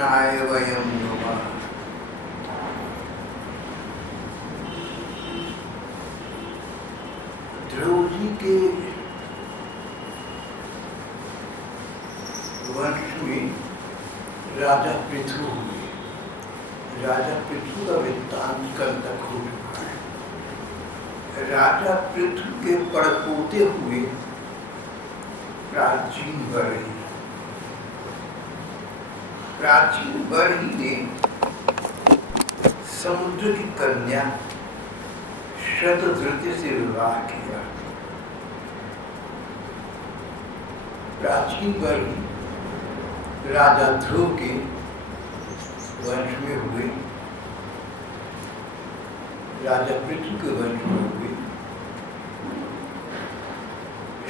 कृष्णाय वयं नुमः। ध्रुव जी के वंश में राजा पृथु हुए। राजा पृथु का वृत्तांत कल तक हो चुका है। राजा पृथु के पड़पोते हुए प्राचीन बरही। प्राचीन बरही ने समुद्र की कन्या शतधृति से विवाह किया। प्राचीन बरही राजा ध्रुव के वंश में हुए, राजा पृथु के वंश में हुए।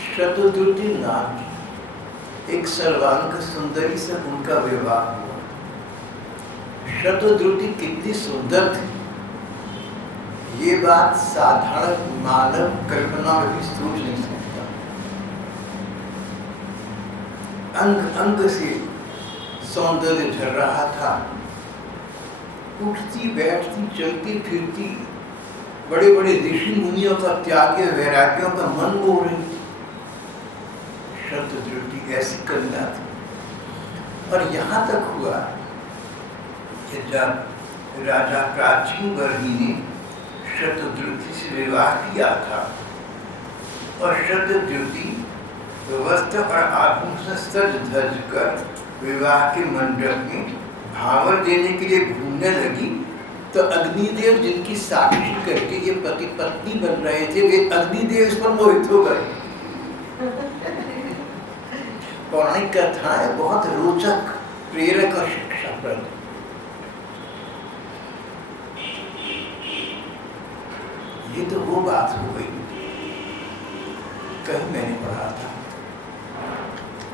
शतधृति नाम की एक सर्वांग सुंदरी से उनका विवाह हुआ। शतधृति कितनी सुंदर थी, ये बात साधारण मानव कल्पना में भी सोच नहीं सकता। अंग अंग से सौंदर्य झर रहा था। उठती बैठती चलती फिरती बड़े बड़े ऋषि मुनियों का त्याग वैराग्यों का मन मोह रही थी। शतधृति ऐसी कन्या थी। और यहाँ तक हुआ कि जब राजा प्राचीन बरही ने शतधृति से विवाह किया था और शतधृति वस्त्र और आभूषण से सज धज कर विवाह के मंडप में भावर देने के लिए घूमने लगी, तो अग्निदेव जिनकी साक्षी करके ये पति पत्नी बन रहे थे, वे अग्निदेव इस पर मोहित हो गए। पौराणिक कथाएं बहुत रोचक, प्रेरक और शिक्षाप्रद। ये तो वो बात हो गई, कहीं मैंने पढ़ा था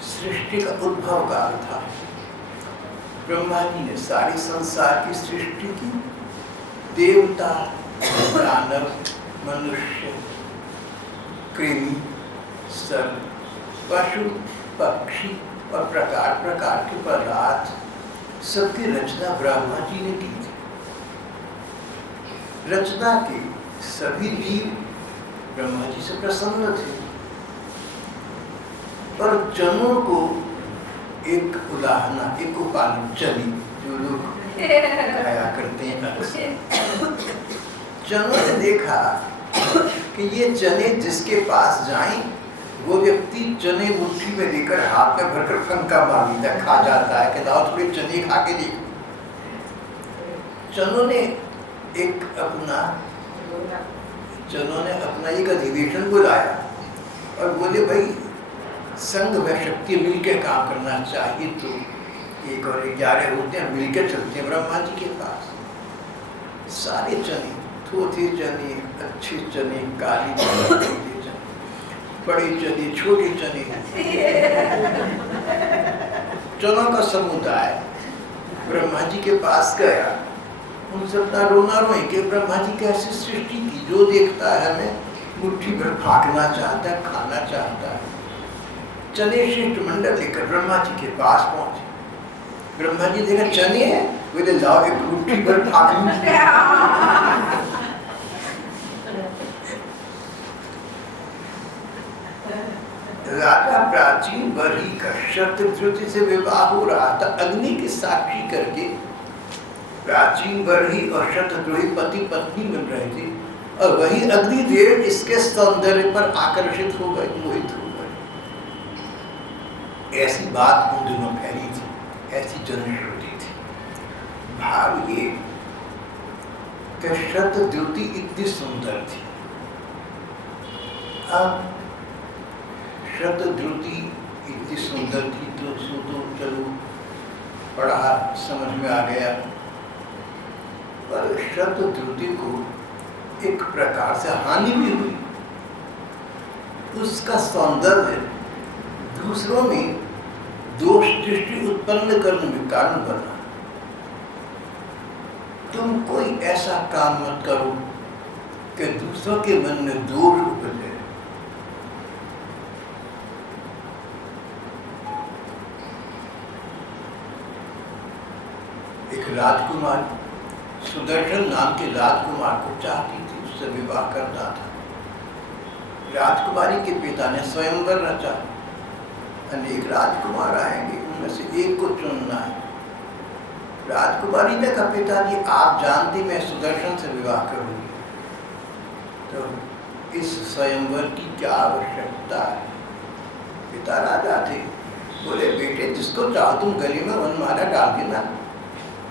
सृष्टि का उद्भव काल था। ब्रह्मा जी ने सारे संसार की सृष्टि की। देवता, दानव, मनुष्य, कृमि, सर्प, पशु, पक्षी और प्रकार प्रकार के पदार्थ, सबकी रचना ब्रह्मा जी ने की थी। रचना के सभी जीव ब्रह्मा जी से प्रसन्न थे। और जनों को एक उदाहरण, एक उपालन, चनी जो लोग खाया करते हैं अक्सर। जनों ने देखा कि ये चने जिसके पास जाएं, वो व्यक्ति चने मुट्ठी में लेकर हाथ में भरकर फंका मार देता, खा जाता है कि लाओ थोड़े चने खा के देखो। चनों ने अपना एक अधिवेशन बुलाया और बोले भाई संघ में शक्ति मिलकर काम करना चाहिए, तो 1 और 11 होते हैं, मिलकर चलते हैं ब्रह्मा जी के पास। सारे चने, थोथे चने, अच्छे चने, काली चने, बड़े चने, छोटे चने, चनों का समुदाय ब्रह्मा जी के पास गया। उनसे अपना रोना रोए कि ब्रह्मा जी कैसी सृष्टि की, जो देखता है हमें मुट्ठी भर फाड़ना चाहता है, खाना चाहता है। चने शिष्टमंडल लेकर ब्रह्मा जी के पास पहुंचे। ब्रह्मा जी देखा चने हैं, बोले लाओ एक मुट्ठी भर फाड़ना। राजा प्राचीन बरही का शतधृति से विवाह हो रहा था। अग्नि की साक्षी करके प्राचीन बरही और शतधृति पति पत्नी बन रहे थे, और वही अग्निदेव इसके सौंदर्य पर आकर्षित हो गए, मोहित हो गए। ऐसी बात उन दिनों फैली थी, ऐसी जनश्रुति थी। भाव ये कि शतधृति इतनी सुंदर थी। अब शतधृति इतनी सुंदर थी तो चलो पढ़ा, समझ में आ गया। पर शतधृति को एक प्रकार से हानि भी हुई। उसका सौंदर्य दूसरों में दोष दृष्टि उत्पन्न करने में कारण बना। तुम कोई ऐसा काम मत करो कि दूसरों के मन में दोष उपजे। एक राजकुमारी सुदर्शन नाम के राजकुमार को चाहती थी, उससे विवाह करना था। राजकुमारी के पिता ने स्वयंवर रचा, अनेक राजकुमार आएंगे, उनमें से एक को चुनना है। राजकुमारी ने कहा, पिताजी आप जानती मैं सुदर्शन से विवाह करूंगी, तो इस स्वयंवर की क्या आवश्यकता है। पिता राजा थे, बोले बेटे जिसको चाहो तुम गले में वनमाला डाल देना,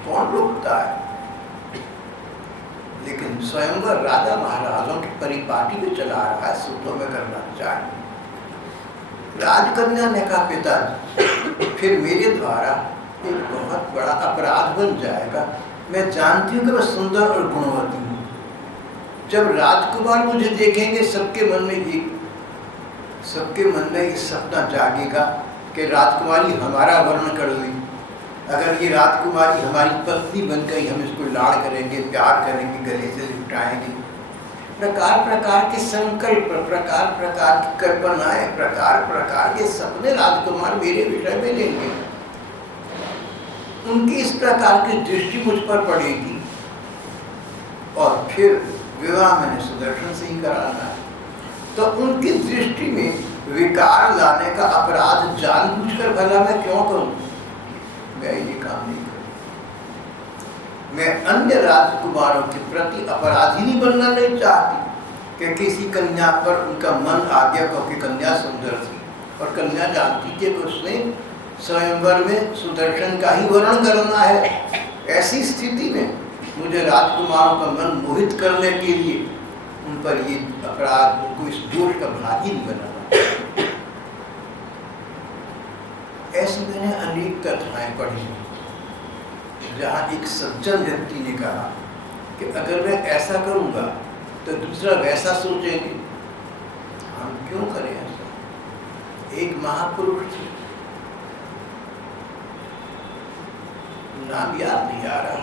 कौन रोकता है। लेकिन स्वयंवर राजा महाराजों की परिपाटी में चला रहा है, सूत्रों में करना चाहिए। राजकन्या ने कहा, पिताजी फिर मेरे द्वारा एक बहुत बड़ा अपराध बन जाएगा। मैं जानती हूँ कि मैं सुंदर और गुणवती हूँ। जब राजकुमार मुझे देखेंगे सबके मन में ये सपना जागेगा कि राजकुमारी हमारा वर्ण कर ली। अगर ये राजकुमारी हमारी पत्नी बन गई, हम इसको लाड़ करेंगे, प्यार करेंगे, गले से लिपटाएंगे। प्रकार प्रकार के संकल्प, प्रकार प्रकार की कल्पनाएं, प्रकार प्रकार के सपने राजकुमार मेरे विषय में लेंगे। उनकी इस प्रकार की दृष्टि मुझ पर पड़ेगी और फिर विवाह मैंने सुदर्शन से ही कराना है। तो उनकी दृष्टि में विकार लाने का अपराध जानबूझकर भला मैं क्यों करूं। मैं ये काम नहीं करूं। मैं अन्य राजकुमारों के प्रति अपराधी नहीं बनना नहीं चाहती कि किसी कन्या पर उनका मन आ गया क्योंकि कन्या सुंदर थी और कन्या जानती थी कि उसने स्वयंवर में सुदर्शन का ही वर्ण करना है। ऐसी स्थिति में मुझे राजकुमारों का मन मोहित करने के लिए उन पर ये अपराध, उनको इस दोष का भागी नहीं बनाना। ऐसी मैंने अनेक कथाएं पढ़ी जहाँ एक सज्जन व्यक्ति ने कहा कि अगर मैं ऐसा करूँगा तो दूसरा वैसा सोचेंगे, हम क्यों करें ऐसा। एक महापुरुष थे, नाम याद नहीं आ रहा,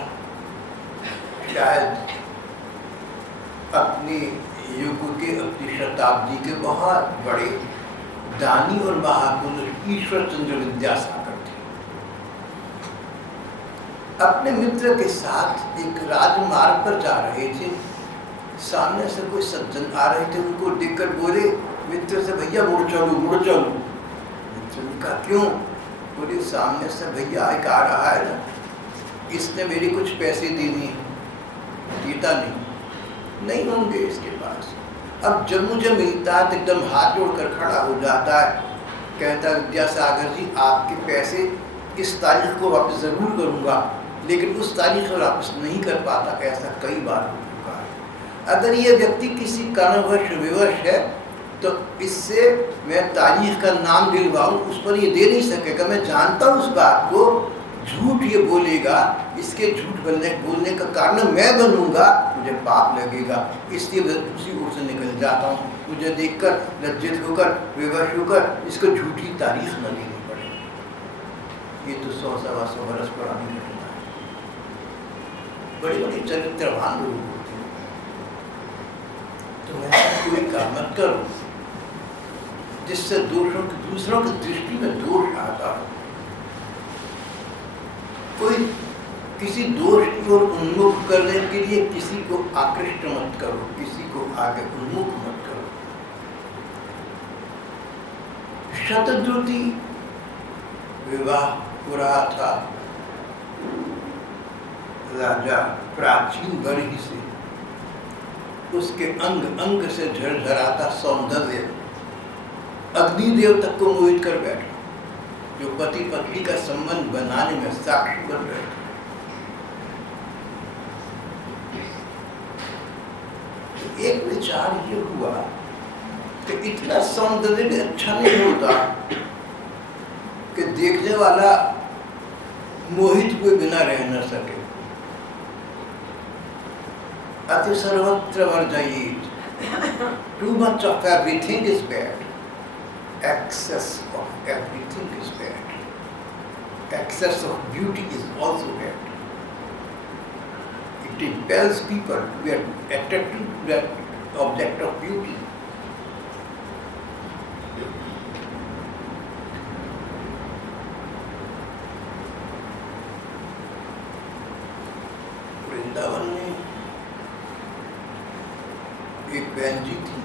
शायद अपने युग के, अपनी शताब्दी के बहुत बड़े दानी और महापुरुष ईश्वर चंद्र विद्यासागर थे। अपने मित्र के साथ एक राजमार्ग पर जा रहे थे। सामने से कोई सज्जन आ रहे थे, उनको देखकर बोले मित्र से, भैया मुड़ चलो मुड़ चलो। मित्र ने कहा क्यों। बोले सामने से भैया एक आ रहा है ना, इसने मेरे कुछ पैसे देने देता नहीं होंगे इसके पास। अब जब मुझे मिलता है तो एकदम हाथ जोड़कर खड़ा हो जाता है, कहता है विद्यासागर जी आपके पैसे इस तारीख को वापस ज़रूर करूँगा, लेकिन उस तारीख को वापस नहीं कर पाता। ऐसा कई बार हो चुका है। अगर ये व्यक्ति किसी कारणवश विवश है तो इससे मैं तारीख का नाम दिलवाऊँ, उस पर ये दे नहीं सकेगा। मैं जानता हूँ उस बात को, झूठ ये बोलेगा, इसके झूठ बोलने का कारण मैं बनूंगा, मुझे पाप लगेगा। इसलिए मैं उसी ओर से निकल जाता हूँ। मुझे देखकर लज्जित होकर, विवश होकर इसको झूठी तारीख न लेनी पड़े। ये तो 100-125 बरस पुरानी घटना है। बड़े बड़े चरित्रवान लोग होते हैं। तो मैं कोई काम मत करो जिससे दूसरों की दृष्टि में दोष आता हो। कोई किसी दोष की ओर उन्मुख करने के लिए किसी को आकृष्ट मत करो, किसी को आगे उन्मुख मत करो। शतद्रुति विवाह हो रहा था राजा प्राचीन वर्ष से। उसके अंग अंग से झरझराता सौंदर्य अग्निदेव तक को मोहित कर बैठा, जो पति पत्नी का संबंध बनाने में साक्षी बन रहे थे। तो एक विचार ये हुआ कि इतना सौंदर्य भी अच्छा नहीं होता कि देखने वाला मोहित हुए बिना रह न सके। अति सर्वत्र वर्जयेत। Too much of everything is bad. Excess of everything is bad. Excess of beauty is also bad. It impels people to be attracted to that object of beauty. बहन जी थी,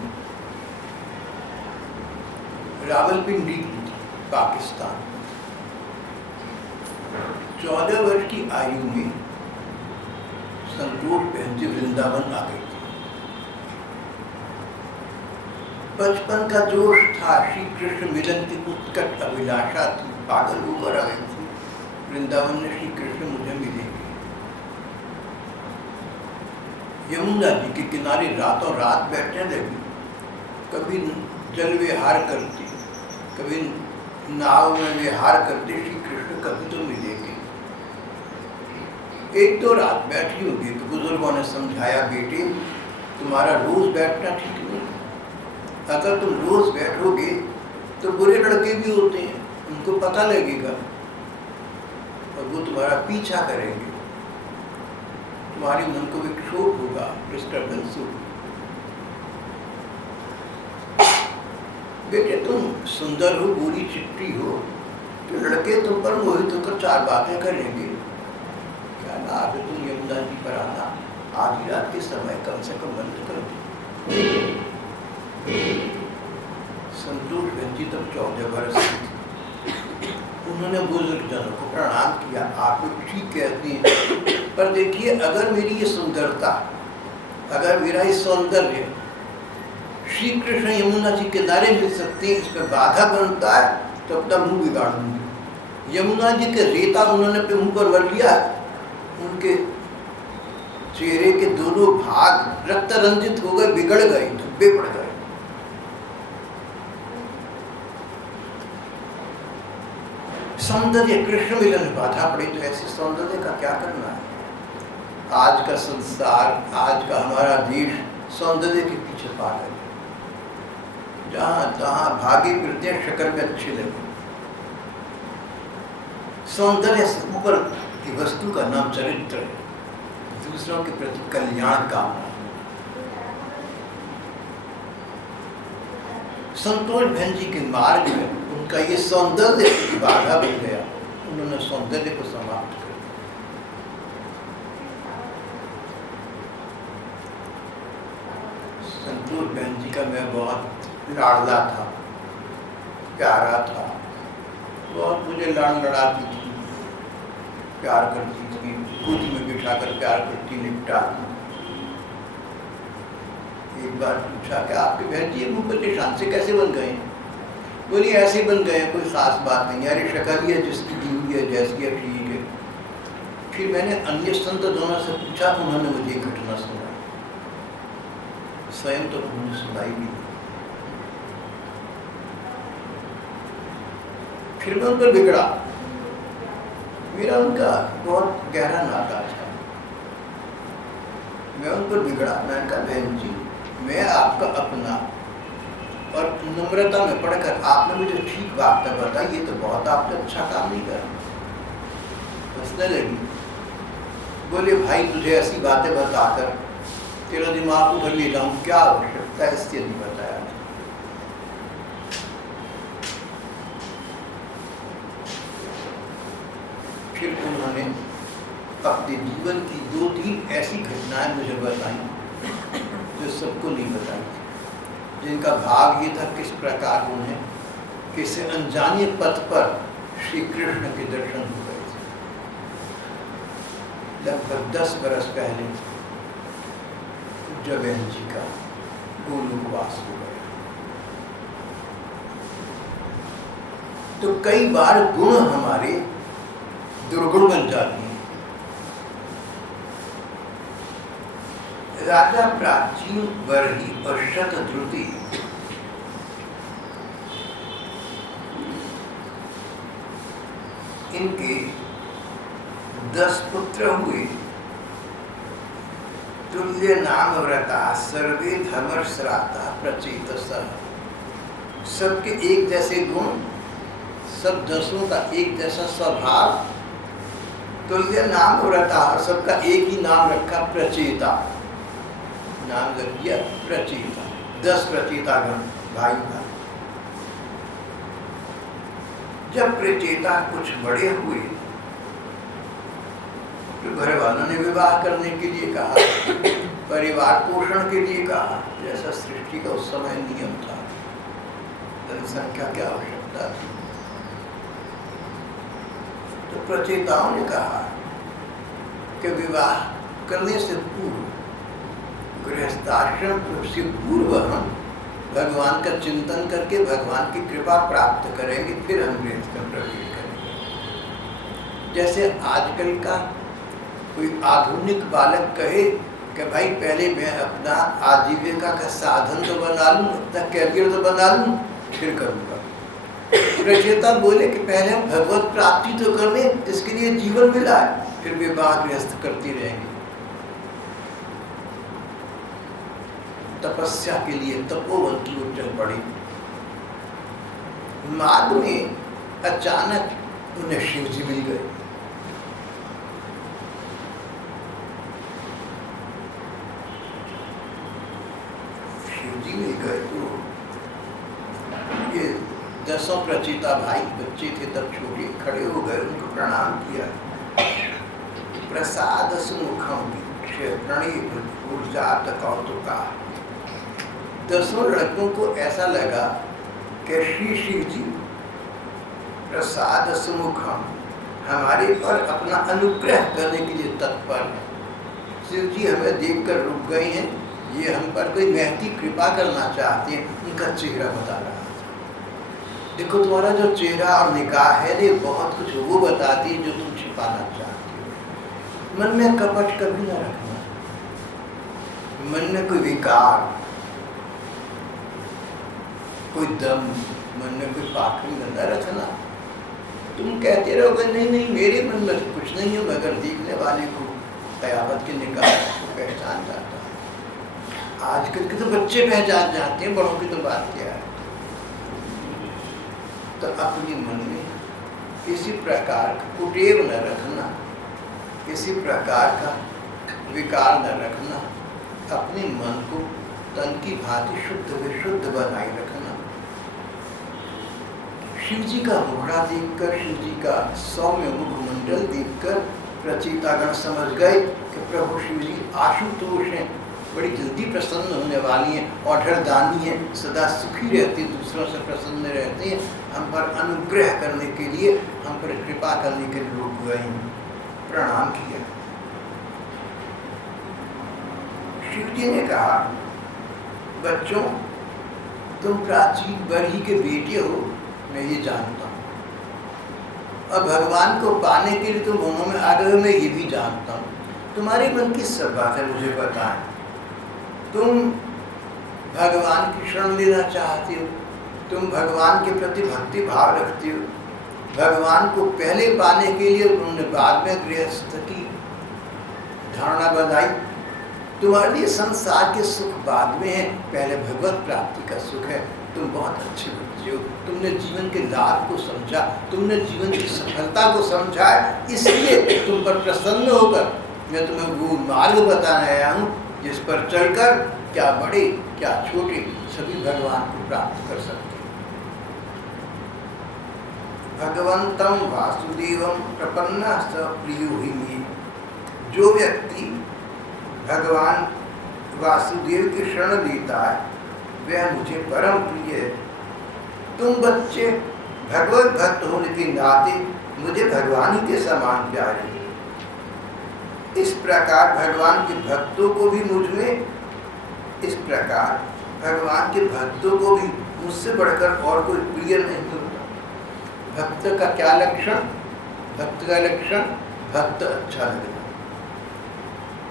रावलपिंडी की थी, पाकिस्तान। 14 वर्ष की आयु में संतोष बहन जी वृंदावन आ गई थी। बचपन का जोश था, श्री कृष्ण मिलन की उत्कट अभिलाषा थी, पागल होकर आ गई थी वृंदावन में, श्री कृष्ण मुझे मिलेंगे। यमुना जी के किनारे रातों रात बैठने लगी, कभी जल विहार करती, कभी नाव में विहार करते, श्री कृष्ण कभी तो मिलेंगे। एक दो रात बैठी होगी तो बुजुर्गों ने समझाया, बेटे तुम्हारा रोज बैठना ठीक नहीं, अगर तुम रोज बैठोगे तो बुरे लड़के भी होते हैं, उनको पता लगेगा और वो तुम्हारा पीछा करेंगे, तुम्हारे मन को विक्षोभ होगा, डिस्टर्बेंस होगी। बेटे तुम सुंदर हो, गोरी चिट्टी हो, तो लड़के तुम पर मोहित होकर चार बातें करेंगे। क्या ना आगे तुम यमुना जी पर आना, आधी रात के समय कम से कम बंद कर दो। संतोष बहन जी तब 14 वर्ष की थी। उन्होंने बुजुर्ग जनों को प्रणाम किया, आप लोग ठीक कहती हैं, पर देखिए अगर मेरी ये सुंदरता, अगर मेरा ये सौंदर्य श्री कृष्ण यमुना जी किनारे मिल सकते हैं, इस पर बाधा बनता है तो अपना मुंह बिगाड़ दूंगी। यमुना जी के रेता उन्होंने पे मुंह पर भर लिया, उनके चेहरे के दोनों भाग रक्त रंजित हो गए, बिगड़ गए, धब्बे पड़ गए। सौंदर्य कृष्ण मिलन में बाधा पड़ी तो ऐसे सौंदर्य का क्या करना है। आज का संसार, आज का हमारा देश सौंदर्य के पीछे पागल है, जहां तहां भागे फिरते हैं शक्ल में अच्छे लगे। सौंदर्य से ऊपर की वस्तु का नाम चरित्र है, दूसरों के प्रति कल्याण कामना। संतोष बहन जी के मार्ग में उनका ये सौंदर्य की बाधा बन गया, उन्होंने सौंदर्य को समाप्त कर दिया। संतोष बहन जी का मैं बहुत लाडला था, प्यारा था, बहुत मुझे लड़ाती थी, प्यार करती थी, गोदी में बिठाकर प्यार करती, निपटाती। एक बार पूछा कि आपके बहन जी मुंह पर निशान से कैसे बन गए? बोली ऐसे बन गए, कोई खास बात नहीं, यार शक्ल ही है जिसकी दी हुई है, जैसी है ठीक है। फिर मैंने अन्य संत दोनों से पूछा, उन्होंने मुझे घटना सुनाई, स्वयं तो उन्होंने सुनाई भी नहीं। फिर मैं उन पर बिगड़ा, मेरा उनका बहुत गहरा नाता था, मैं उन पर बिगड़ा। मैंने कहा बहन जी मैं आपका अपना, और नम्रता में पढ़कर आपने मुझे ठीक बात बताई, ये तो बहुत आपने अच्छा काम नहीं करा। हंसने लगी, बोले भाई तुझे ऐसी बातें बताकर तेरा दिमाग उधर ले जाऊं, क्या आवश्यकता है, इसलिए नहीं बताया। फिर उन्होंने अपने जीवन की 2-3 ऐसी घटनाएं मुझे बताई जो सबको नहीं बताई थी, जिनका भाग ये था किस प्रकार उन्हें किसी अनजाने पथ पर श्री कृष्ण के दर्शन हो गए थे। लगभग 10 बरस पहले जब बहन जी का गोलोकवास हो गया, तो कई बार गुण हमारे दुर्गुण बन जाती हैं। राजा प्राचीन बरही और शतद्रुति इनके 10 पुत्र हुए। तुल्य नाम व्रता सर्वे धर्मश्राता प्रचेतसः, सबके एक जैसे गुण, सब 10 का एक जैसा स्वभाव, तुल्य नाम व्रता, सबका एक ही नाम रखा प्रचेता, नाम रख दिया प्रचेता, 10 प्रचेता गण भाई भाई। जब प्रचेता कुछ बड़े हुए तो घर वालों ने विवाह करने के लिए कहा। परिवार पोषण के लिए कहा, जैसा सृष्टि का उस समय नियम था, जनसंख्या की आवश्यकता थी। तो प्रचेताओं ने कहा कि विवाह करने से पूर्व, गृहस्थाश्रम से पूर्व हम भगवान का चिंतन करके भगवान की कृपा प्राप्त करेंगे, फिर हम गृहस्थ में प्रवेश करेंगे। जैसे आजकल का कोई आधुनिक बालक कहे कि भाई पहले मैं अपना आजीविका का साधन तो बना लूँ, अपना कैरियर तो बना लूँ, फिर करूँगा। प्रचेता बोले कि पहले हम भगवत प्राप्ति तो कर लें, इसके लिए जीवन मिला है, फिर विवाह गृहस्थ करती रहेंगे। तपस्या के लिए तपोवन की ओर चल पड़ी। मार्ग में अचानक उन्हें शिव जी मिल गए। शिव जी मिल गए तो ये 10 प्रचेता भाई बच्चे थे तब, छोटे, खड़े हो गए, उनको प्रणाम किया। प्रसाद सुमुखम प्रणीत ऊर्जात कौतुका। 10 लड़कों को ऐसा लगा कि श्री शिव जी प्रसाद सुमुखम, हमारे पर अपना अनुग्रह करने के लिए तत्पर है। शिव जी हमें देखकर रुक गए हैं, ये हम पर कोई महती कृपा करना चाहते हैं। उनका चेहरा बता रहा था, देखो तुम्हारा जो चेहरा और निगाह है ये बहुत कुछ वो बताती है जो तुम छिपाना चाहते हो। मन में कपट कभी ना रखना, मन में कोई विकार, कोई दम, मन में कोई पाखंड न रखना। तुम कहते रहोगे नहीं नहीं मेरे मन में तो कुछ नहीं है, मगर देखने वाले को कयामत की निगाह को पहचान जाता है। आजकल के तो बच्चे पहचान जाते हैं, बड़ों की तो बात क्या है। तो अपने मन में किसी प्रकार का कुटेव न रखना, किसी प्रकार का विकार न रखना, अपने मन को तन की भांति शुद्ध विशुद्ध बनाए रखना। शिव जी का मुखड़ा देखकर, शिव जी का सौम्य मुखमंडल देखकर प्रचेतागण समझ गए कि प्रभु शिव जी आशुतोष हैं, बड़ी जल्दी प्रसन्न होने वाली हैं, औढ़रदानी हैं, सदा सुखी रहती हैं, दूसरों से प्रसन्न रहते हैं, हम पर अनुग्रह करने के लिए, हम पर कृपा करने के लिए रुक गए हैं। प्रणाम किया। शिव जी ने कहा, बच्चों तुम प्राचीन बरही के बेटे हो, मैं ये जानता हूँ, अब भगवान को पाने के लिए तुम वनों में आ गए हो, मैं ये भी जानता हूँ। तुम्हारे मन की सब बातें मुझे बताएं। तुम भगवान की शरण लेना चाहते हो, तुम भगवान के प्रति भक्ति भाव रखते हो, भगवान को पहले पाने के लिए उन्होंने बाद में गृहस्थ की धारणा बनाई। तुम्हारे लिए संसार के सुख बाद में है, पहले भगवत प्राप्ति का सुख है। तुम बहुत अच्छे बच्चे हो, तुमने जीवन के लाभ को समझा, तुमने जीवन की सफलता को समझा है, इसलिए तुम पर प्रसन्न होकर मैं तुम्हें वो मार्ग बताने आया हूँ जिस पर चलकर क्या बड़े क्या छोटे सभी भगवान को प्राप्त कर सकते हैं। भगवंतम वासुदेवम प्रपन्ना स प्रियो हि मे। जो व्यक्ति भगवान वासुदेव की शरण लेता है वह मुझे परम प्रिय है। तुम बच्चे भगवत भक्त होने के नाते मुझे भगवान ही के समान प्यारे। इस प्रकार भगवान के भक्तों को भी मुझ में, इस प्रकार भगवान के भक्तों को भी मुझसे बढ़कर और कोई प्रिय नहीं होता। भक्त का क्या लक्षण? भक्त का लक्षण भक्त अच्छा लगना।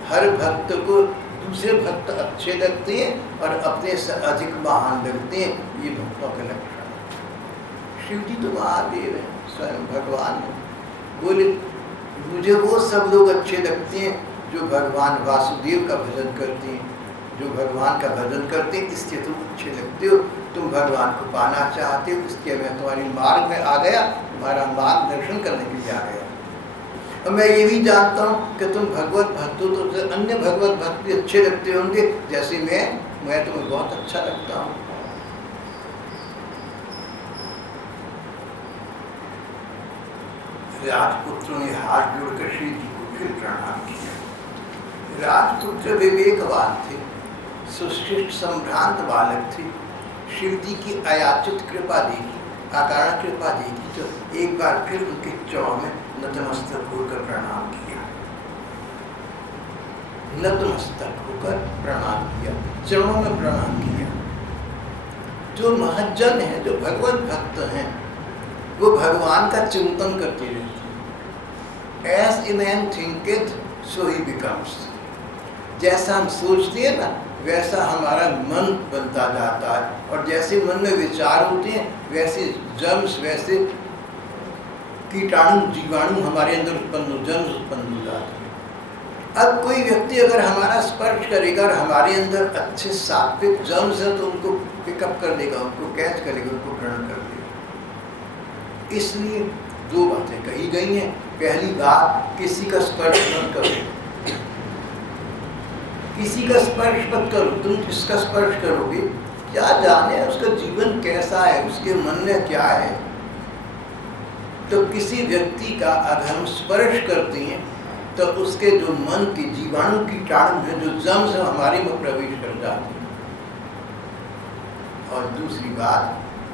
हर भक्त को दूसरे भक्त अच्छे लगते हैं और अपने से अधिक महान लगते हैं, ये भक्तों का लक्षण है। शिव जी तो महादेव है, स्वयं भगवान है। बोले मुझे वो सब लोग अच्छे लगते हैं जो भगवान वासुदेव का भजन करते हैं, जो भगवान का भजन करते हैं, इसलिए तुम अच्छे लगते हो। तुम भगवान को पाना चाहते हो, इसलिए मैं तुम्हारे मार्ग में आ गया, तुम्हारा मार्गदर्शन करने के लिए आ गया। और मैं ये भी जानता हूँ कि तुम भगवत भक्त हो, तो अन्य भगवत भक्त भी अच्छे लगते होंगे, जैसे मैं तुम्हें बहुत अच्छा लगता हूँ। राजपुत्रों ने हाथ जोड़कर श्री जी को फिर प्रणाम किया। राजपुत्र विवेकवान थे, सुशिष्ट संभ्रांत बालक थे। शिव जी की अयाचित कृपा देखी, अकारण कृपा देखी तो एक बार फिर उनके चरणों में नतमस्तक होकर प्रणाम किया। नतमस्तक होकर प्रणाम किया, चरणों में प्रणाम किया। जो महज्जन है, जो भगवत भक्त हैं, वो भगवान का चिंतन करते रहते हैं। As a man thinketh, so he becomes. जैसा हम सोचते हैं ना, वैसा हमारा मन बनता जाता है, और जैसे मन में विचार होते हैं वैसे जर्म्स, वैसे कीटाणु जीवाणु हमारे अंदर जर्म्स उत्पन्न हो जाते हैं। अब कोई व्यक्ति अगर हमारा स्पर्श करेगा और हमारे अंदर अच्छे सात्विक जर्म्स हैं तो उनको पिकअप कर लेगा, उनको कैच करेगा, उनको ग्रहण कर लेगा। इसलिए दो बातें कही गई हैं। पहली बात, किसी का स्पर्श मत करो, किसी का स्पर्श मत करो। तुम जिसका स्पर्श करोगे, क्या जाने उसका जीवन कैसा है, उसके मन में क्या है। तो किसी व्यक्ति का अगर हम स्पर्श करते हैं तो उसके जो मन के जीवाणु कीटाणु हैं, जो जर्म्स हैं, हमारे में प्रवेश कर जाते हैं। और दूसरी बात,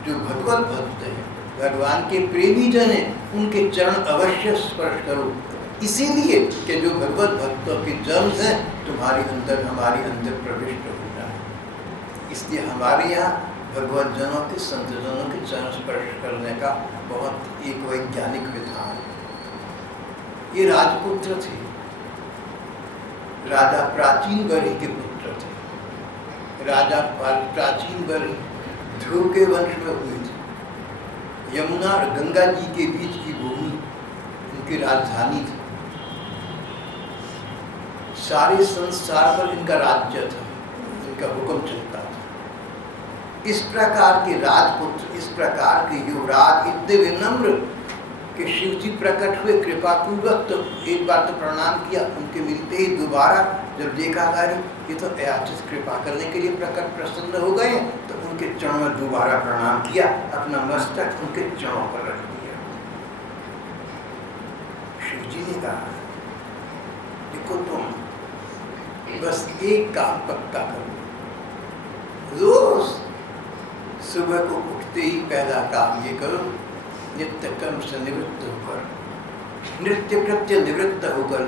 जो भगवत भक्त हैं, भगवान के प्रेमी जन हैं, उनके चरण अवश्य स्पर्श करो। इसीलिए कि जो भगवत भक्तों के जर्म्स हैं तुम्हारे अंदर, हमारे अंदर प्रविष्ट हो जाए। इसलिए हमारे यहाँ भगवत जनों के, संत जनों के चरण स्पर्श करने का बहुत एक वैज्ञानिक विधान है। ये राजपुत्र थे, राजा प्राचीन बरी के पुत्र थे। राजा प्राचीन बरी ध्रुव के वंश में हुए थे। यमुना और गंगा जी के बीच की भूमि उनकी राजधानी थी। सारे संसार पर इनका राज्य था, इनका हुक्म चलता था। इस प्रकार के राजपुत्र, इस प्रकार के युवराज इतने विनम्र कि शिव जी प्रकट हुए कृपा पूर्वक। तो एक बार तो प्रणाम किया, उनके मिलते ही दोबारा जब देखा अरे ये तो अयाचित कृपा करने के लिए प्रकट प्रसन्न हो गए, तो उनके चरणों में दोबारा प्रणाम किया, अपना मस्तक उनके चरणों पर रख दिया। शिव जी ने कहा, देखो तुम बस एक काम पक्का करो, रोज सुबह को उठते ही पहला काम ये करो, नित्य कर्म से निवृत्त होकर, नित्य कृत्य निवृत्त होकर,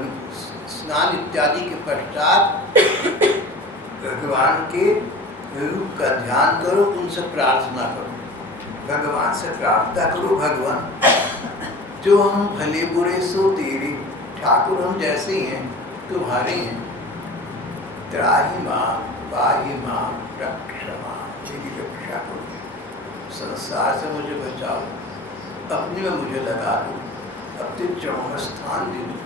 स्नान इत्यादि के पश्चात भगवान के रूप का ध्यान करो, उनसे प्रार्थना करो, भगवान से प्रार्थना करो, भगवान जो हम भले बुरे सो तेरे, ठाकुर हम जैसे हैं तुम्हारे हैं, त्राहि मां पाहि मां रक्ष मां, मेरी रक्षा करो, संसार से मुझे बचाओ, अपने में मुझे लगा दो, अपने चरणों में स्थान दे दो।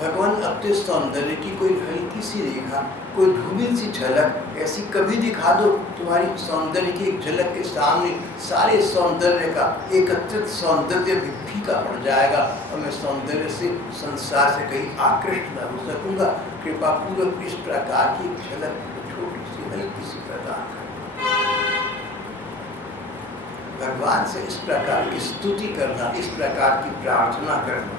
भगवान अपने सौंदर्य की कोई हल्की सी रेखा, कोई धूमिल सी झलक ऐसी कभी दिखा दो, तुम्हारी सौंदर्य की एक झलक के सामने सारे सौंदर्य का एकत्रित सौंदर्य भी फीका पड़ जाएगा और मैं सौंदर्य से, संसार से कहीं आकृष्ट न हो सकूंगा। कृपा पूर्वक इस प्रकार की झलक छोटी सी हल्की सी प्रदान कर। भगवान से इस प्रकार की स्तुति करना, इस प्रकार की प्रार्थना करना,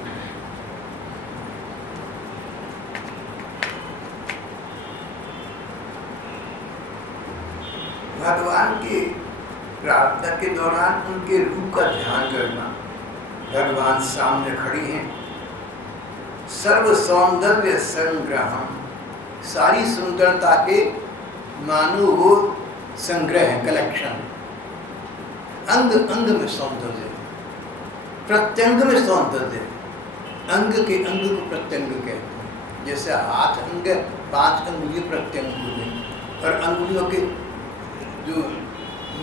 भगवान के प्रार्थना के दौरान उनके रूप का ध्यान करना। भगवान सामने खड़े हैं, सर्व सौंदर्य संग्रहम, सारी सुंदरता के मानो वो संग्रह है, कलेक्शन। अंग अंग में सौंदर्य, प्रत्यंग में सौंदर्य, अंग के अंग को प्रत्यंग कहते हैं। जैसे हाथ अंग, 5 अंगुलियां प्रत्यंग हुए, और अंगुलियों के जो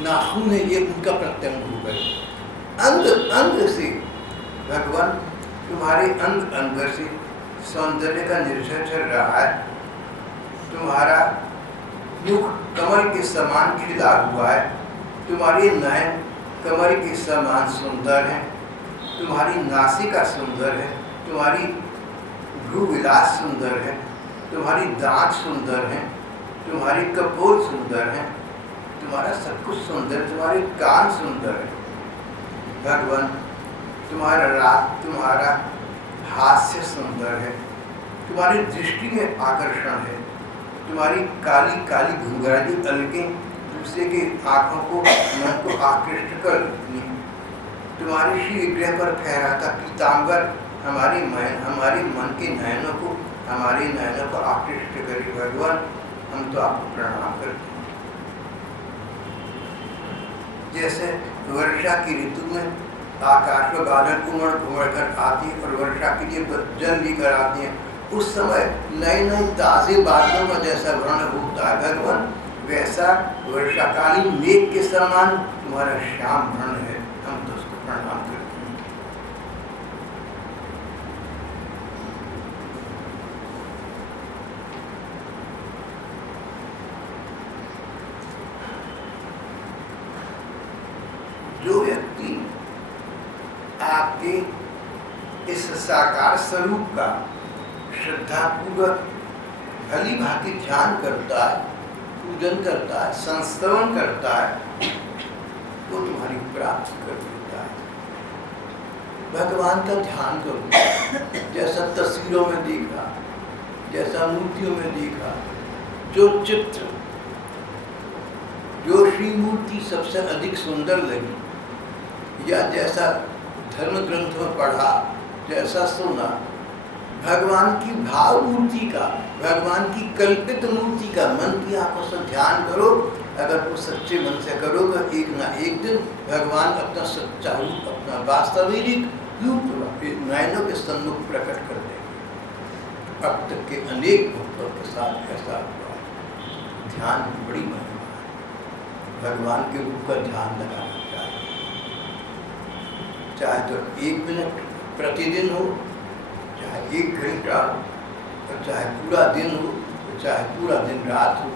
नाखून है ये उनका प्रत्यंग हो गए। अंग अंग से भगवान तुम्हारे अंग अंग से सौंदर्य का निर्झर चल रहा है। तुम्हारा मुख कमल के समान खिला हुआ है, तुम्हारी नयन कमल के समान सुंदर है, तुम्हारी नासिका सुंदर है, तुम्हारी भ्रूविलास सुंदर है, तुम्हारी दांत सुंदर है, तुम्हारी कपोल सुंदर है, तुम्हारा सब कुछ सुंदर, तुम्हारे कान सुंदर है। भगवान तुम्हारा हास्य सुंदर है, तुम्हारी दृष्टि में आकर्षण है, तुम्हारी काली काली घुंघराली अलकें दूसरे के आंखों को मन को आकृष्ट कर देती हैं। तुम्हारे श्री विग्रह पर फहराता पीतांबर हमारे मन के नयनों को आकृष्ट करे। भगवान, हम तो आपको प्रणाम करते हैं। जैसे वर्षा की ऋतु में आकाश में बादल उमड़ घुमड़ कर आती है और वर्षा के लिए जल लेकर आती हैं, उस समय नए नए ताजे बादलों का जैसा वर्ण होता है भगवान, वैसा वर्षाकालीन मेघ के समान तुम्हारा श्याम वर्ण है। हम तो उसको प्रणाम करते हैं। जो व्यक्ति आपके इस साकार स्वरूप का श्रद्धापूर्वक भली भांति ध्यान करता है, पूजन करता है, संस्तवन करता है, तो तुम्हारी प्राप्ति कर देता है। भगवान का ध्यान करो, जैसा तस्वीरों में देखा, जैसा मूर्तियों में देखा, जो चित्र, जो श्री मूर्ति सबसे अधिक सुंदर लगी, या जैसा धर्म ग्रंथ में पढ़ा, जैसा सुना, भगवान की भाव मूर्ति का, भगवान की कल्पित मूर्ति का मन की आंखों से ध्यान करो। अगर तुम सच्चे मन से करो तो एक ना एक दिन भगवान अपना सच्चा रूप, अपना वास्तविक रूप नयनों के सम्मुख प्रकट कर देंगे। अब तक के अनेक भक्तों के साथ ऐसा हुआ। ध्यान की बड़ी महिमा है। भगवान के रूप का ध्यान लगाना चाहिए, चाहे तो 1 मिनट प्रतिदिन हो, चाहे 1 घंटा हो, और चाहे पूरा दिन हो, चाहे पूरा दिन रात हो।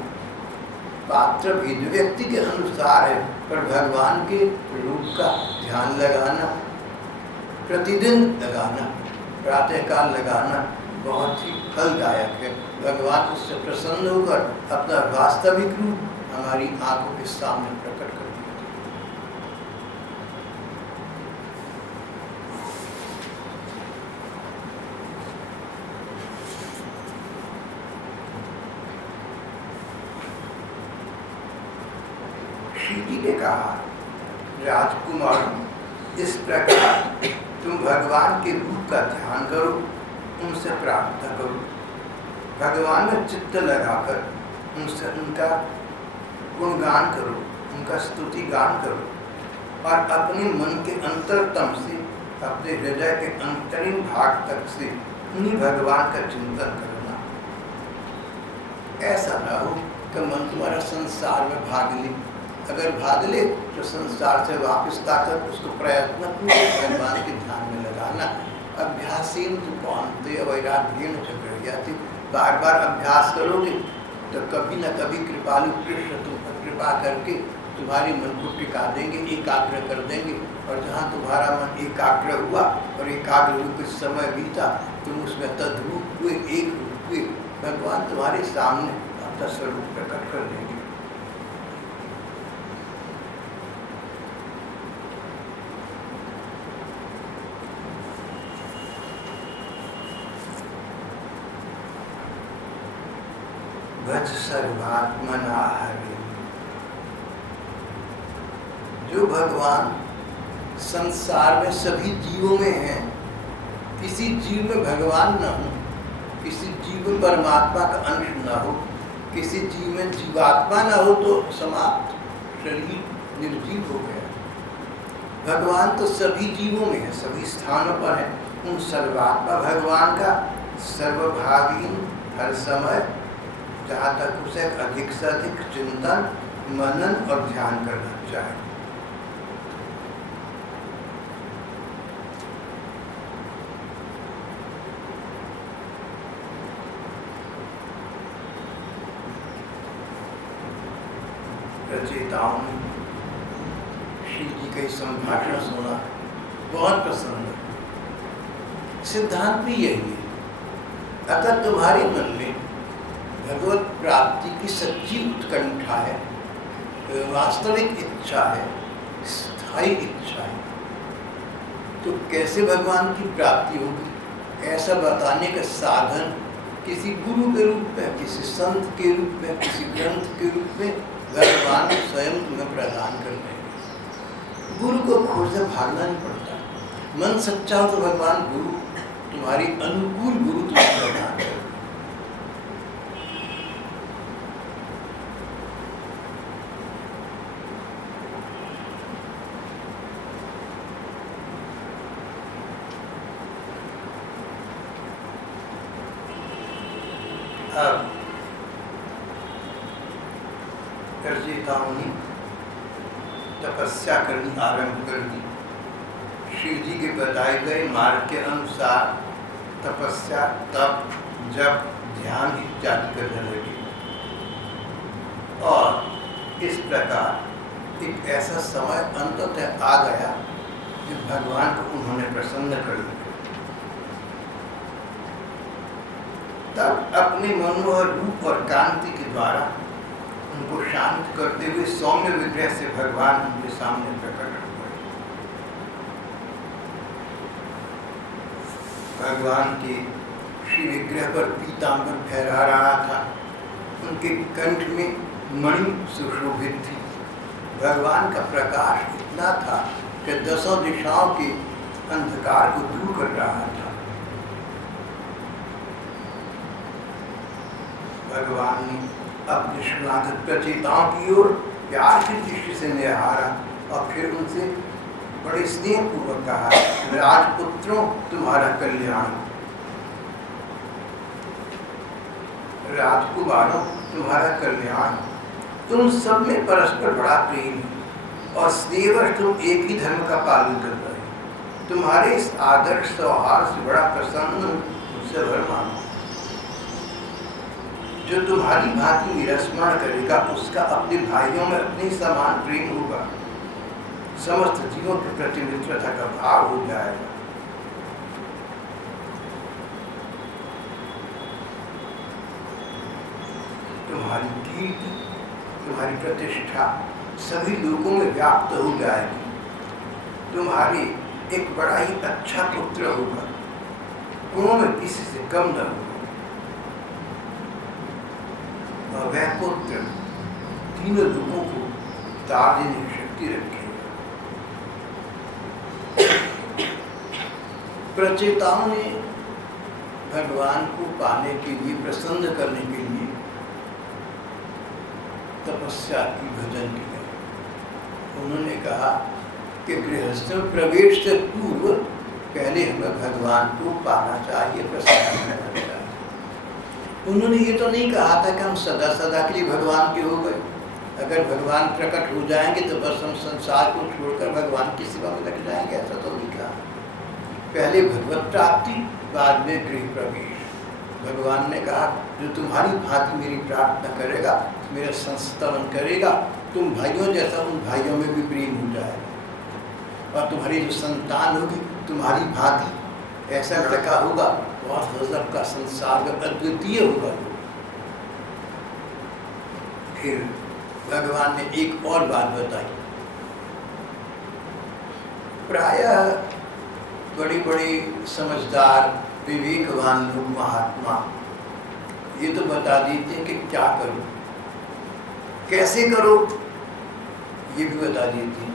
पात्र भेद व्यक्ति के अनुसार है, पर भगवान के रूप का ध्यान लगाना, प्रतिदिन लगाना, प्रातःकाल लगाना बहुत ही फलदायक है। भगवान उससे प्रसन्न होकर अपना वास्तविक रूप हमारी आंखों के सामने प्रकट कर दिया। श्री ने कहा, राजकुमार, इस प्रकार तुम भगवान के रूप का ध्यान करो, उनसे प्रार्थना करो, भगवान में चित्त लगाकर उनसे उनका गुणगान करो, उनका स्तुति गान करो, और अपने मन के अंतरतम से, अपने हृदय के अंतरिम भाग तक से उन्हीं भगवान का चिंतन करना। ऐसा ना हो कि मन तुम्हारा संसार में भाग ले। अगर भाग ले तो संसार से वापस आकर उसको प्रयत्नपूर्वक भगवान के ध्यान में लगाना। अभ्यासेन तु कौन्तेय वैराग्येन च गृह्यते। बार बार अभ्यास करोगे तो कभी न कभी कृपालु कृष्ण तुम पर कृपा करके तुम्हारे मन को टिका देंगे, एकाग्र कर देंगे। और जहाँ तुम्हारा मन एकाग्र हुआ और एकाग्र हुए कुछ समय बीता, तुम उसमें तद्रूप हुए, एक रूप हुए, भगवान तुम्हारे सामने अपना स्वरूप प्रकट कर देंगे। भज सर्वात्मना हरे। जो भगवान संसार में सभी जीवों में है, किसी जीव में भगवान न हो, किसी जीव में परमात्मा का अंश न हो, किसी जीव में जीवात्मा न हो तो समाप्त, शरीर निर्जीव हो गया। भगवान तो सभी जीवों में है, सभी स्थानों पर है। उन सर्वात्मा भगवान का सर्वभावीन हर समय, जहाँ तक उसे अधिक से अधिक चिंतन, मनन और ध्यान करना चाहिए। रचयिताओं ने श्री जी का संभाषण सुना, बहुत पसंद है। सिद्धांत भी यही है। अगर तुम्हारे मन में भगवत प्राप्ति की सच्ची उत्कंठा है, वास्तविक इच्छा है, स्थायी इच्छा है, तो कैसे भगवान की प्राप्ति होगी? ऐसा बताने का साधन किसी गुरु के रूप में, किसी संत के रूप में, किसी ग्रंथ के रूप में भगवान स्वयं तुम्हें प्रदान कर देंगे। गुरु को खोज से भागना नहीं पड़ता। मन सच्चा हो तो भगवान गुरु तुम्हारी अनुकूल गुरु तुम्हें प्रदान कर। अब रचयिताओं ने तपस्या करनी आरंभ कर दी। शिव जी के बताए गए मार्ग के अनुसार तपस्या, तप, जप, ध्यान इत्यादि करने लगे और इस प्रकार एक ऐसा समय अंततः आ गया जब भगवान को उन्होंने प्रसन्न कर दिया। तब अपने मनोहर रूप और कांति के द्वारा उनको शांत करते हुए सौम्य विग्रह से भगवान उनके सामने प्रकट हुए। भगवान के श्री विग्रह पर पीतांबर फहरा रहा था। उनके कंठ में मणि सुशोभित थी। भगवान का प्रकाश इतना था कि दसों दिशाओं के अंधकार को दूर कर रहा था। भगवान ने अपने शरणागत प्रचेताओं की ओर प्यार की दृष्टि से निहारा और फिर उनसे बड़े स्नेह पूर्वक कहा, राजपुत्रों तुम्हारा कल्याण, राजकुमारों तुम्हारा कल्याण। तुम सब में परस्पर बड़ा प्रेम है और स्नेहवश तुम एक ही धर्म का पालन कर रहे हो। तुम्हारे इस आदर्श सौहार्द से बड़ा प्रसन्न मुझसे भर मानो। जो तुम्हारी भांति मेरा स्मरण करेगा उसका अपने भाइयों में अपने समान प्रेम होगा। समस्त जीवों के प्रति मित्रता का भाव हो जाएगा। तुम्हारी कीर्ति, तुम्हारी प्रतिष्ठा सभी लोगों में व्याप्त हो जाएगी। तुम्हारी एक बड़ा ही अच्छा पुत्र होगा, गुणों में किसी से कम न होगा। और वह पुत्र तीनों लोगों को तार देने की शक्ति रखेगा। प्रचेताओं ने भगवान को पाने के लिए, प्रसन्न करने के लिए तपस्या की, भजन किया। उन्होंने कहा कि गृहस्थ प्रवेश से पूर्व पहले हमें भगवान को पाना चाहिए, प्रसन्न करना चाहिए। उन्होंने ये तो नहीं कहा था कि हम सदा सदा के लिए भगवान के हो गए। अगर भगवान प्रकट हो जाएंगे तो बस हम संसार को छोड़कर भगवान की सेवा में लग जाएंगे, ऐसा तो नहीं कहा। पहले भगवत प्राप्ति, बाद में गृह प्रवेश। भगवान ने कहा जो तुम्हारी भांति मेरी प्रार्थना करेगा, मेरा संस्तवन करेगा, तुम भाइयों जैसा उन भाइयों में भी प्रेम हो जाएगा। और तुम्हारी जो संतान होगी तुम्हारी भांति ऐसा लड़का होगा, बहुत गजब का, संसार का अद्वितीय होगा। फिर भगवान ने एक और बात बताई। प्रायः बड़ी बड़ी समझदार विवेकवान लोग, महात्मा, ये तो बता देते हैं कि क्या करो, कैसे करो, ये भी बता देते हैं।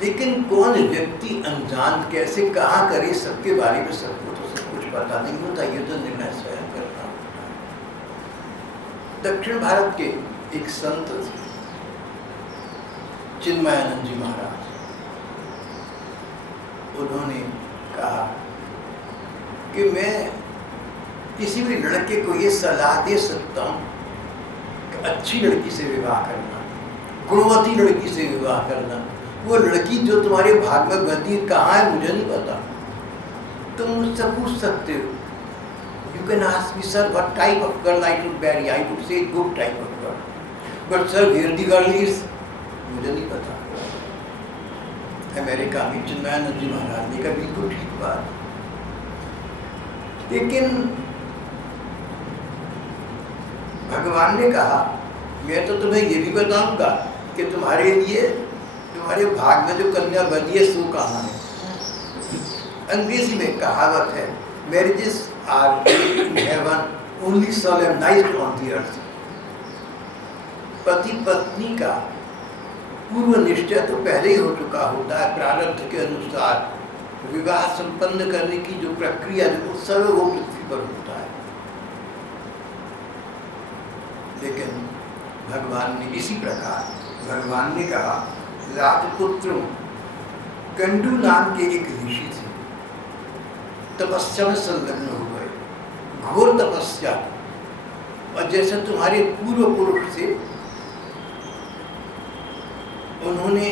लेकिन कौन व्यक्ति अनजान कैसे कहाँ करे, सबके बारे में सबको तो सब कुछ पता नहीं होता। ये तो निर्णय स्वयं करना होता है। दक्षिण भारत के एक संत थे, चिन्मयानंद जी महाराज। उन्होंने कहा कि मैं किसी भी लड़के को ये सलाह दे सकता हूँ कि अच्छी लड़की से विवाह करना, गुणवती लड़की से विवाह करना। वो लड़की जो तुम्हारे भाग में बंधी कहाँ है मुझे नहीं पता, तुम मुझसे पूछ सकते हो। You can ask me, sir, what type of girl I should marry. I would say good type of girl. But sir, where the girl is, मुझे नहीं पता। अमेरिका में चिन्मयानंद जी महाराज ने कहा बिल्कुल ठीक बात, लेकिन भगवान ने कहा मैं तो तुम्हें ये भी बताऊंगा कि तुम्हारे लिए, तुम्हारे भाग में जो कन्या बंधी है सो कहाँ है। अंग्रेजी में कहावत है, marriages are in heaven only solemnized on the earth. पति पत्नी का पूर्व निश्चय तो पहले ही हो चुका होता है प्रारब्ध के अनुसार। विवाह संपन्न करने की जो प्रक्रिया, जो उत्सव है, वो पृथ्वी पर होता है। लेकिन भगवान ने इसी प्रकार भगवान ने कहा, राजपुत्रों, कंडू नाम के एक ऋषि थे, तपस्या में संलग्न हो गए, घोर तपस्या। और जैसे तुम्हारे पूर्व पुरुष थे, उन्होंने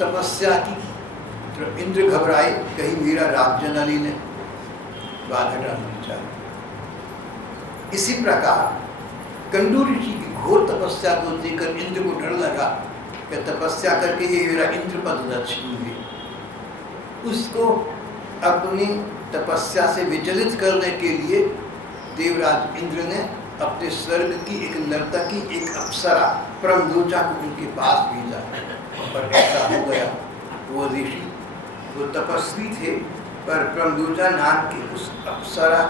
तपस्या की तो इंद्र घबराए, कहीं मेरा राज्य न लेने, बाधा डालनी चाहिए। इसी प्रकार कंडू ऋषि की घोर तपस्या को देखकर इंद्र को डर लगा कि तपस्या करके ये मेरा इंद्र पद न छीन ले। उसको अपनी तपस्या से विचलित करने के लिए देवराज इंद्र ने अपने स्वर्ग की एक नर्तकी, एक अप्सरा परमदोचा को उनके पास भेजा। पर ऐसा हो गया, वो ऋषि, वो तपस्वी थे, पर परमदोचा नाम की उस अप्सरा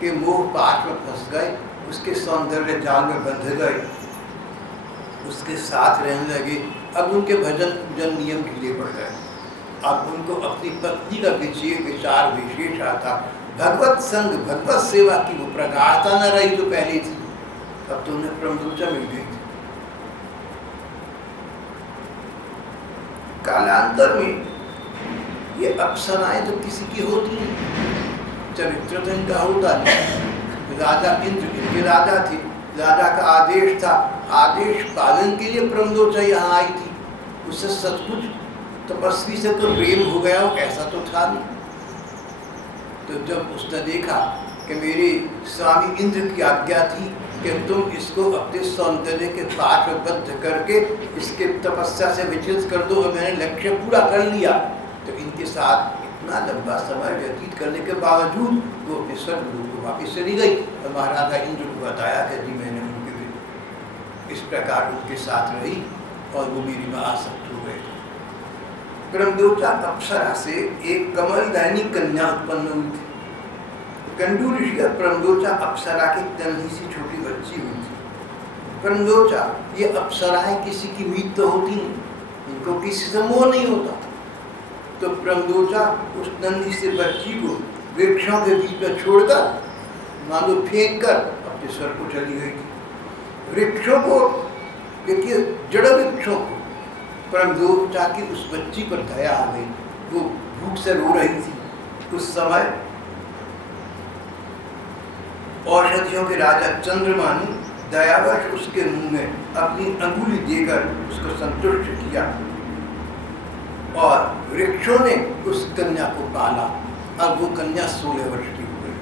के मोह पाश में फंस गए, उसके सौंदर्य जाल में बंध गए, उसके साथ रहने लगे। अब उनके भजन पूजन नियम ढीले पड़ गए। अब उनको अपनी पत्नी का विचार विशेष आता। भगवत संग, भगवत सेवा की वो प्रगाढ़ता न रही जो पहले थी, अब तो उन्हें परमदोचा मिल गई थी। कालांतर में ये अप्सराएं तो किसी की होती नहीं, चरित्र तो इनका होता नहीं। राजा इंद्र इनके राजा थे, राजा का आदेश था, आदेश पालन के लिए परमदोचा यहाँ आई थी। उससे सचमुच तपस्वी से तो प्रेम हो गया हो, ऐसा तो था नहीं। तो जब उसने देखा कि मेरे स्वामी इंद्र की आज्ञा थी कि तुम इसको अपने सौंदर्य के पाश में बद्ध करके इसके तपस्या से विचलित कर दो, और मैंने लक्ष्य पूरा कर लिया, तो इनके साथ इतना लंबा समय व्यतीत करने के बावजूद वो अपने स्वर्ग को वापिस चली गई। और महाराजा इंद्र को बताया कि जी मैंने उनके इस प्रकार उनके साथ रही और वो मेरी में आसक्त हो गए। परमदोचा अप्सरा से एक कमलदायिनी कन्या उत्पन्न हुई थी। कंडू ऋषि और परमदोचा अप्सरा की तन्ही सी छोटी बच्ची हुई थी। परमदोचा, ये अप्सराएं किसी की मीत तो होती नहीं, इनको किसी से मोह नहीं होता। तो परमदोचा उस नन्ही से बच्ची को वृक्षों के बीच में छोड़कर, मानो फेंक कर अपने स्वर को चली गई थी। वृक्षों को देखिए, जड़ वृक्षों को परमदोचा की उस बच्ची पर दया आ गई। वो भूख से रो रही थी। उस समय औषधियों के राजा चंद्रमा ने दयावश उसके मुंह में अपनी अंगुली देकर उसको संतुष्ट किया, और वृक्षों ने उस कन्या को पाला। अब वो कन्या 16 वर्ष की हो गई।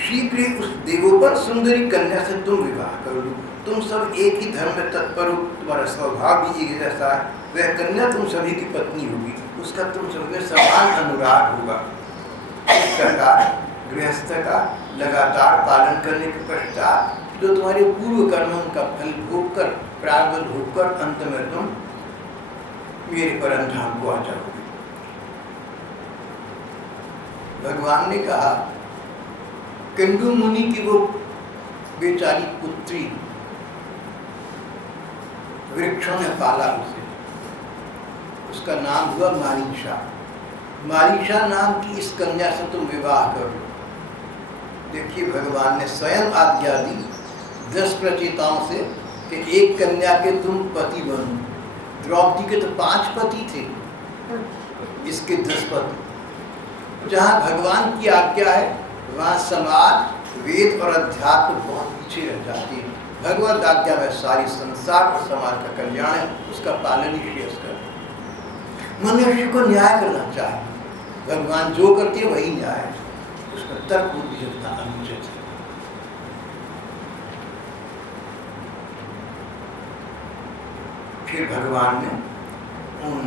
शीघ्र ही उस देवोपर सुंदरी कन्या से तुम विवाह कर लो। तुम सब एक ही धर्म में तत्पर हो, तुम्हारा स्वभाव भी एक जैसा है। वह कन्या तुम सभी की पत्नी होगी, उसका तुम सब में समान अनुराग होगा। इस प्रकार गृहस्थ का लगातार पालन करने के पश्चात जो तुम्हारे पूर्व कर्मों का फल भोग कर, प्रारब्ध भोग कर, अंत में तुम मेरे परम धाम को आ जाओगे। भगवान ने कहा, कंडू मुनि की वो बेचारी पुत्री, वृक्षों ने पाला उसे, उसका नाम हुआ मारीशा। मारीशा नाम की इस कन्या से तुम विवाह करो। देखिए, भगवान ने स्वयं आज्ञा दी 10 प्रचेताओं से कि एक कन्या के तुम पति बनो। द्रौपदी के तो 5 पति थे, इसके 10 पति। जहाँ भगवान की आज्ञा है वहाँ समाज, वेद और अध्यात्म बहुत पीछे रह जाते हैं। भगवत आज्ञा में सारी संसार और समाज का कल्याण है, उसका पालन ही श्रेयस्कर है। मनुष्य को न्याय करना चाहिए, भगवान जो करते हैं वही न्याय है, उसमें तर्क बुद्धि जितना अनुचित है। फिर भगवान ने उन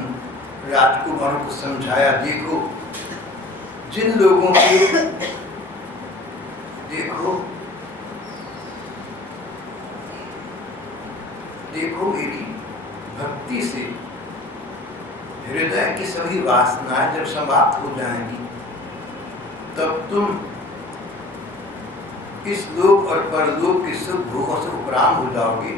राजकुमारों को समझाया, देखो जिन लोगों के देखो मेरी भक्ति से हृदय की सभी वासनाएं जब समाप्त हो जाएंगी तब तुम इस लोक और परलोक के सुख भोगों से उपराम हो जाओगे।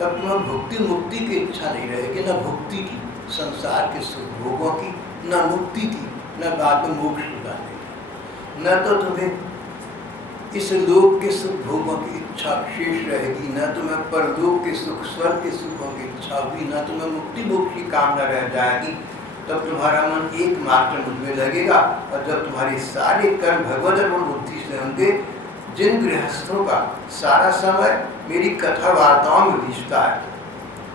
तब तुम्हें भुक्ति मुक्ति की इच्छा नहीं रहेगी, न भुक्ति की, संसार के सुख भोगों की, न मुक्ति की, न बाद में मोक्ष हो जाने की। न तो तुम्हें इस लोक के सुख भोगों की इच्छा शेष रहेगी, न तुम्हें परलोक के सुख, स्वर्ग के सुखों की इच्छा होगी, न तुम्हें मुक्ति मोक्ष की कामना रह जाएगी। तब तुम्हारा मन एकमात्र मुझमें लगेगा। और जब तुम्हारे सारे कर्म भगवत अर्पण बुद्धि से होंगे, जिन गृहस्थों का सारा समय मेरी कथा वार्ताओं में बीतता है,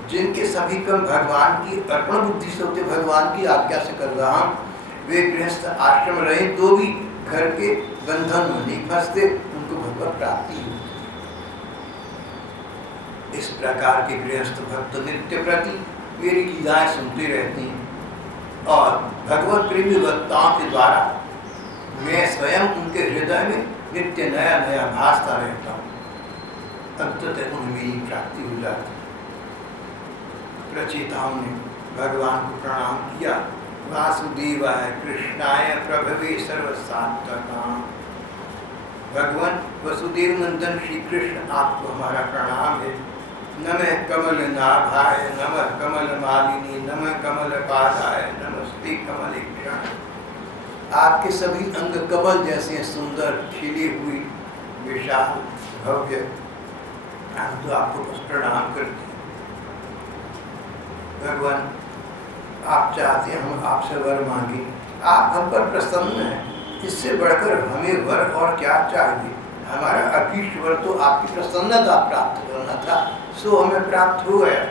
जिनके सभी कर्म भगवान की अर्पण बुद्धि से होते, भगवान की आज्ञा से कर रहा हूँ, वे गृहस्थ आश्रम रहे तो भी घर के बंधन में नहीं फंसते, उनको भगवत प्राप्ति हो। इस प्रकार के गृहस्थ भक्त नित्य प्रति मेरी लीलाएं सुनते रहते हैं और भगवत प्रेमी वक्ताओं के द्वारा मैं स्वयं उनके हृदय में नित्य नया नया भासता रहता हूँ। अंततः उन्हें मेरी प्राप्ति हो जाती। प्रचेताओं ने भगवान को प्रणाम किया। वासुदेवाय कृष्णाय प्रभवे सर्वसात्वताम्। भगवान वसुदेव नंदन श्री कृष्ण, आपको हमारा प्रणाम है। नमः कमल नाभाय, नमः कमल मालिनी, नमः कमल पादाय, नमस्ते कमलेक्षण। आपके सभी अंग कमल जैसे सुंदर खिले हुए, विशाल भव्य, हम तो आपको बस प्रणाम करते हैं। भगवान, आप चाहते हैं हम आपसे वर मांगे, आप हम पर प्रसन्न हैं, इससे बढ़कर हमें वर और क्या चाहिए। हमारा अभीष्ट वर तो आपकी प्रसन्नता प्राप्त करना था, सो हमें प्राप्त हो गया।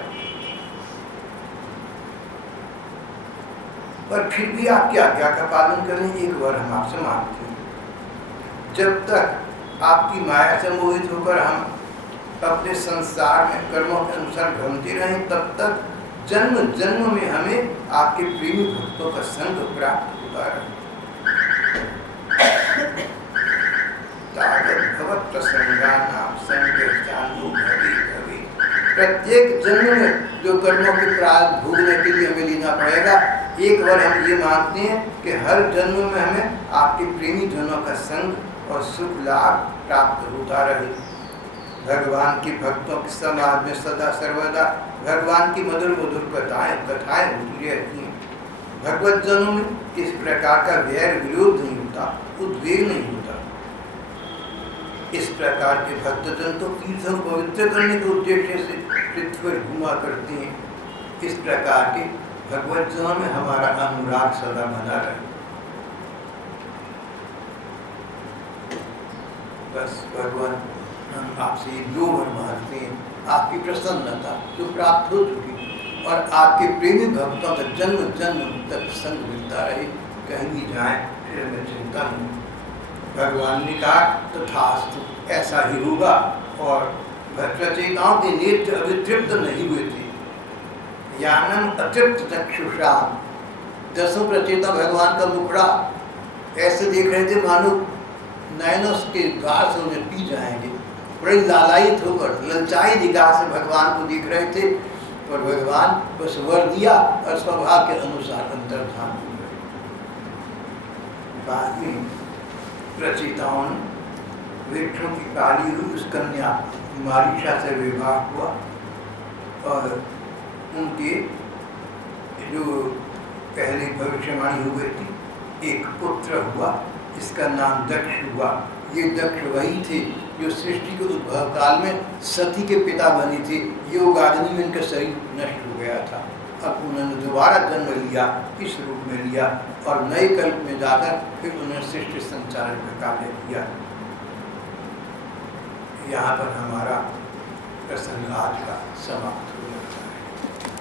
पर फिर भी आपकी आज्ञा का पालन करें, एक वर हम आपसे मांगते हैं। जब तक आपकी माया से मोहित होकर हम अपने संसार में कर्मों के अनुसार घूमते रहें, तब तक जन्म जन्म में हमें आपके प्रेमी भक्तों का संग प्राप्त होता रहे। प्रत्येक जन्म में जो कर्मों के प्रारब्ध भोगने के लिए हमें लेना पड़ेगा, एक बार हम ये मानते हैं कि हर जन्म में हमें आपके प्रेमी जनों का संग और सुख लाभ प्राप्त होता रहे। भगवान के भक्तों के समाज में सदा सर्वदा भगवान की मधुर मधुर कथाएं होती रहती हैं। भगवत जनों में इस प्रकार का वैर विरोध नहीं होता, उद्वेग नहीं होता। इस प्रकार के भक्तजन तो तीर्थों को पवित्र करने के उद्देश्य से पृथ्वी पर घुमा करते हैं। इस प्रकार के भगवत जनों में हमारा अनुराग सदा बना रहे। बस भगवान, हम आपसे दो वर मांगते हैं, आपकी प्रसन्नता जो प्राप्त हो चुकी और आपके प्रेमी भक्तों का जन्म जन्म तक संग मिलता रहे, कहीं भी जाए फिर हमें चिंता नहीं। भगवान ने कहा तथास्तु, ऐसा ही होगा। और प्रचेताओं के नेत्र अभितृप्त नहीं हुए थे। यानम अतृप्त चक्षुषा, दसों प्रचेता भगवान का मुखड़ा ऐसे देख रहे थे मानो नयनों के द्वार से उन्हें पी जाएंगे। बड़े लालायित होकर ललचाई निगाह से भगवान को देख रहे थे, पर भगवान बस वर दिया और स्वभाव के अनुसार अंतर्धान हो गए। बाद में प्रचेताओं ने वृक्षों की काली हुई उस कन्या मारीशा से विवाह हुआ और उनके जो पहले भविष्यवाणी हो गई थी, एक पुत्र हुआ, इसका नाम दक्ष हुआ। ये दक्ष वही थे जो सृष्टि के उद्भव काल में सती के पिता बने थे। योगाग्नि में इनका शरीर नष्ट हो गया था। अब उन्होंने दोबारा जन्म लिया, इस रूप में लिया और नए कल्प में जाकर फिर उन्होंने सृष्टि संचालन का कार्य किया। यहाँ पर हमारा प्रसंग आज का समाप्त हो गया।